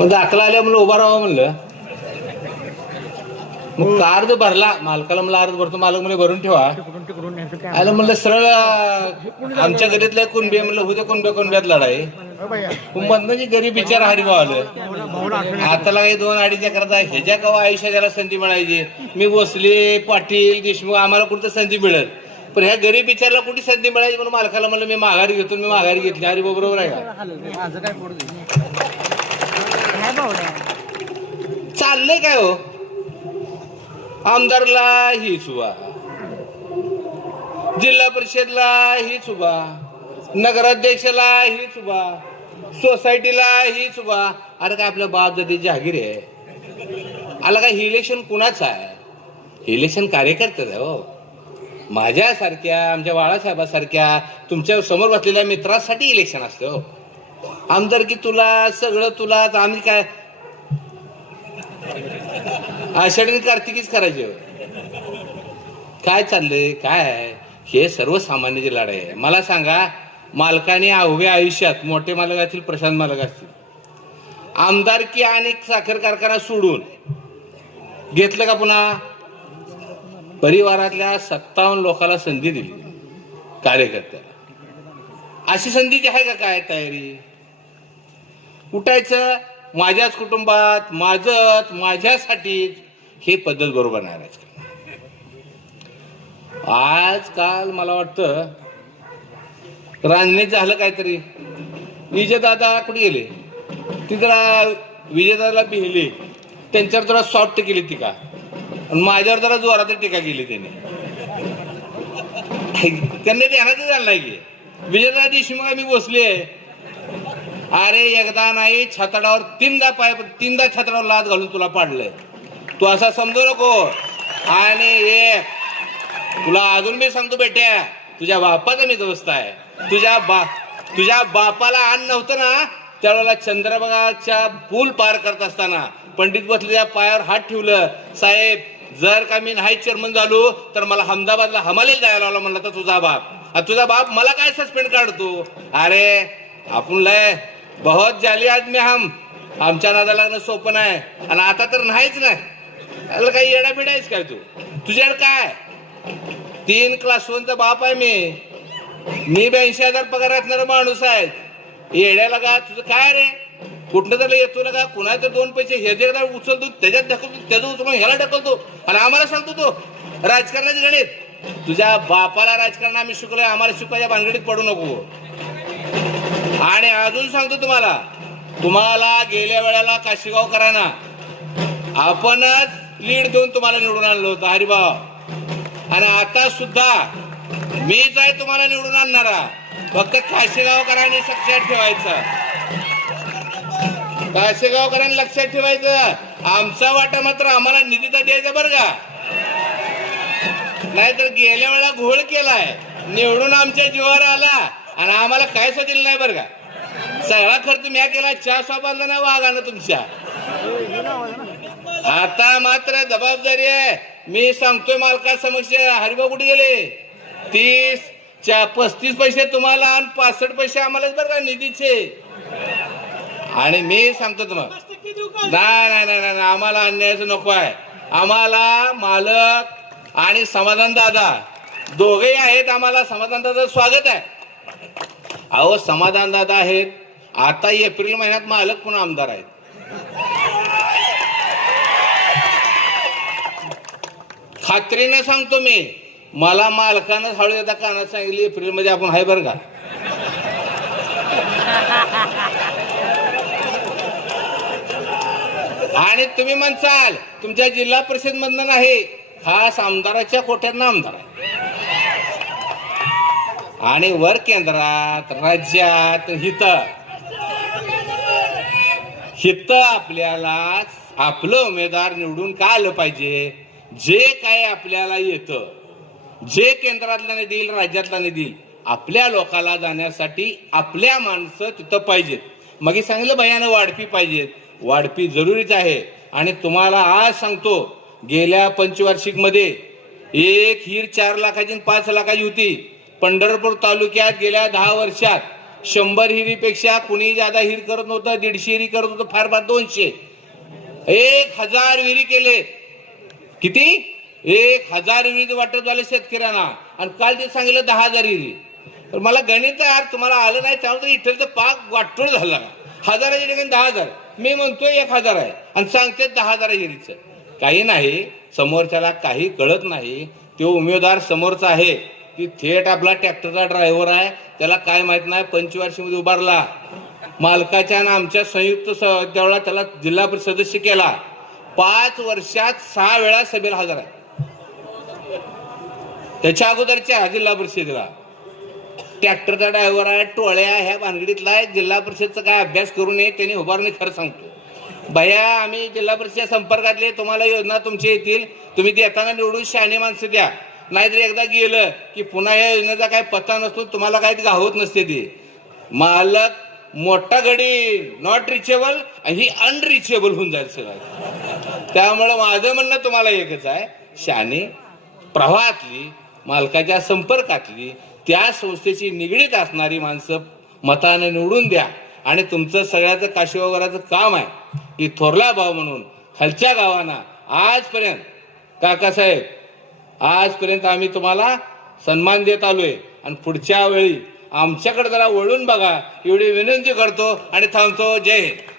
मग दाखला आल्या म्हणलं उभा राहा म्हणलं. मग अर्ज भरला, मालकाला म्हणलं अर्ज भरतो, मालक म्हणजे भरून ठेवा. आलं म्हणलं सरळ आमच्या घरातल्या कुणबे म्हणलं होते कुणब्यात लढाई कुंभातनं जी गरीब विचार हरिभाव आलं. आताला काही 2-2.5 एकराचा ह्याच्या कवा आयुष्यात त्याला संधी मिळायची. मी भोसले पाटील देशमुख आम्हाला कुठं संधी मिळत, पण ह्या गरीब विचारला कुठे संधी मिळायची म्हणून मालकाला म्हणलं मी माघारी घेतो. मी माघारी घेतली. अरे बरोबर आहे का? चाललंय काय हो? आमदारला हीच उभा, जिल्हा परिषदला हीच उभा, नगराध्यक्षाला हीच उभा, सोसायटीला हीच उभा. अरे काय आपल्या बाप जाती जहागीर आहे? आला काय इलेक्शन कुणाचं आहे? इलेक्शन कार्यकर्त्याचं आहे हो. माझ्यासारख्या, आमच्या बाळासाहेबासारख्या तुमच्या समोर बसलेल्या मित्रासाठी इलेक्शन असतं हो. आमदारकी तुला, सगळं तुलाच. आम्ही काय आषाढी कार्तिकीच करायचे? काय चाललंय काय आहे हे? सर्वसामान्याची लढाई आहे. मला सांगा, मालकाने उभ्या आयुष्यात मोठे मालक असतील, प्रशांत मालक असतील, आमदारकी आणि साखर कारखाना सोडून घेतलं का? पुन्हा परिवारातल्या 57 लोकांना संधी दिली कार्यकर्त्याला. अशी संधीची आहे का काय तयारी? उठायचं माझ्याच कुटुंबात, माझ्यासाठीच, हे पद्धत बरोबर नाही. आजकाल मला वाटतं रांजणीत झालं काहीतरी. विजयदादा कुठे गेले? ती जरा विजयदादाला बिहली, त्यांच्यावर जरा सॉफ्ट केली टीका, आणि माझ्यावर जरा जोरात टीका केली त्यांनी. त्यांनी ध्यानाचं झालं नाही की विजयदादा देशमुख आम्ही बसले. अरे एकदा नाही, छाताडावर 3दा छाताडावर लाद घालून तुला पाडलंय. तू असा समजू नको. आणि तुला अजून मी सांगतो बेट्या, तुझ्या बापाचा मी दोस्त आहे. तुझ्या बापाला अन्न नव्हतं ना, त्यावेळेला चंद्रभागाच्या पूल पार करत असताना पंडित बसलेल्या पायावर हात ठेवलं. साहेब, जर का मी नाही चेअरमन झालो तर मला अहमदाबादला हमालीला जायला लावला म्हणला तर तुझा बाप मला काय सस्पेंड काढतो? अरे आपण लय बहुत जाली आदमी हम, आमच्या नादाला लागणं सोपं नाही. आणि आता तर नाहीच नाही. त्याला काही येडापिडा आहेस काय तू? तुझ्याकडे काय 3 क्लास 1चा बाप आहे मी 82,000 पगार असणारा माणूस आहे. येड्याला का तुझं काय रे? कुठनं तर येतो ना का, कुणाचे 2 पैसे ह्याच्याकडे उचलतो, त्याच्यात ढकलतो, त्याचं उचलून ह्याला ढकलतो, आणि आम्हाला सांगतो तो राजकारणाचे गणित. तुझ्या बापाला राजकारण आम्ही शिकलोय, आम्हाला शिकवायच्या भानगडीत पडू नको. आणि अजून सांगतो तुम्हाला गेल्या वेळेला काशीगाव करायना आपणच लीड देऊन तुम्हाला निवडून आणलं होतं हरिभाव. आणि आता सुद्धा मीच आहे तुम्हाला निवडून आणणारा. फक्त काशीगावकरांनी लक्षात ठेवायचं, काशीगावकरांनी लक्षात ठेवायचं, आमचा वाटा मात्र आम्हाला निधीचा द्यायचा बरं का. नाहीतर गेल्या वेळेला घोळ केलाय, निवडून आमच्या जीवावर आला आणि आम्हाला काय दिलं नाही बरं का. सगळा खर्च म्या केला, चहा स्वाबाला ना वागानं तुमच्या. आता मात्र जबाबदारी आहे. मी सांगतोय मालका समक्ष, हरिभाऊ कुठे गेले? 35 पैसे तुम्हाला आणि 65 पैसे आम्हालाच बरं का निधीचे. आणि मी सांगतो तुम्हाला, नाही, आम्हाला अन्यायाचं नको आहे. आम्हाला मालक आणि समाधान दादा दोघेही आहेत. आम्हाला समाधान दादा स्वागत आहे. अहो समाधान दादा आहेत. आता एप्रिल महिन्यात मालक पुन्हा आमदार आहेत. खात्रीने सांगतो मी, मला मालकानं हळू येता कानात सांगितली एप्रिल मध्ये आपण आहे बरं का. आणि तुम्ही म्हणसाल तुमच्या जिल्हा परिषद मधनं नाही, खास आमदाराच्या कोट्यातनं आमदार आहे. आणि वर केंद्रात, राज्यात, हित आपल्याला आपलं उमेदवार निवडून का आलं पाहिजे. जे काय आपल्याला येतं, जे केंद्रातला नाही देईल, राज्यातला नाही देईल, आपल्या लोकाला जाण्यासाठी आपल्या माणसं तिथं पाहिजेत. मग हे सांगितलं भयानं वाढपी पाहिजेत. वाढपी जरुरीच आहे. आणि तुम्हाला आज सांगतो, गेल्या पंचवार्षिक मध्ये एक हिर 4 लाखाची आणि 5 लाखाची होती. पंढरपूर तालुक्यात गेल्या 10 वर्षात 100 हिरीपेक्षा कुणी ज्यादा हिर करत नव्हतं, 150 हिरी करत होतं, फार फार 200. 1000 विहिरी केले. किती? 1000 विहिरी वाटत झाले शेतकऱ्यांना. आणि काल ते सांगितलं 10,000 विहिरी. तर मला गणित यार तुम्हाला आलं नाही, त्यामुळे इथलं पाक वाटोळ झाला. 1000च्या ठिकाणी 10,000, मी म्हणतोय 1000 आहे आणि सांगते 10,000 विहिरीचं. काही नाही, समोरच्याला काही कळत नाही. तो उमेदवार समोरचा आहे की थेट आपला ट्रॅक्टरचा ड्रायव्हर आहे, त्याला काय माहित नाही. पंचवार्षिकमध्ये उभारला, मालकाच्या आणि आमच्या संयुक्त त्यावेळेला त्याला जिल्हा परिषद सदस्य केला. 5 वर्षात 6 वेळा सभेला हजर आहे. त्याच्या अगोदरच्या जिल्हा परिषदेला ट्रॅक्टरचा ड्रायव्हर आहे, टोळ्या ह्या भानगडीतला आहे. जिल्हा परिषदचा काय अभ्यास करू नये त्यांनी उभारणी. खरं सांगतो भैया, आम्ही जिल्हा परिषद संपर्कातले, तुम्हाला योजना तुमची येतील, तुम्ही देताना निवडून शहाणे माणसं द्या. नाहीतर एकदा गेलं की पुन्हा या योजनेचा काय पत्ता नसतो, तुम्हाला काही गावत नसते. ती मालक मोठा घडी नॉट रिचेबल, ही अनरिचेबल होऊन जाईल सगळं. त्यामुळं माझं म्हणणं तुम्हाला एकच आहे, शहाणे प्रवाहातली, मालकाच्या संपर्कातली, त्या संस्थेची निगडीत असणारी माणसं मताने निवडून द्या. आणि तुमचं सगळ्याचं काशीवावराचं काम आहे की थोरला भाव म्हणून खालच्या गावांना आजपर्यंत, काकासाहेब, आजपर्यंत आम्ही तुम्हाला सन्मान देत आलोय. आणि पुढच्या वेळी आमच्याकडे जरा वळून बघा, एवढी विनंती करतो आणि थांबतो. जय हिंद.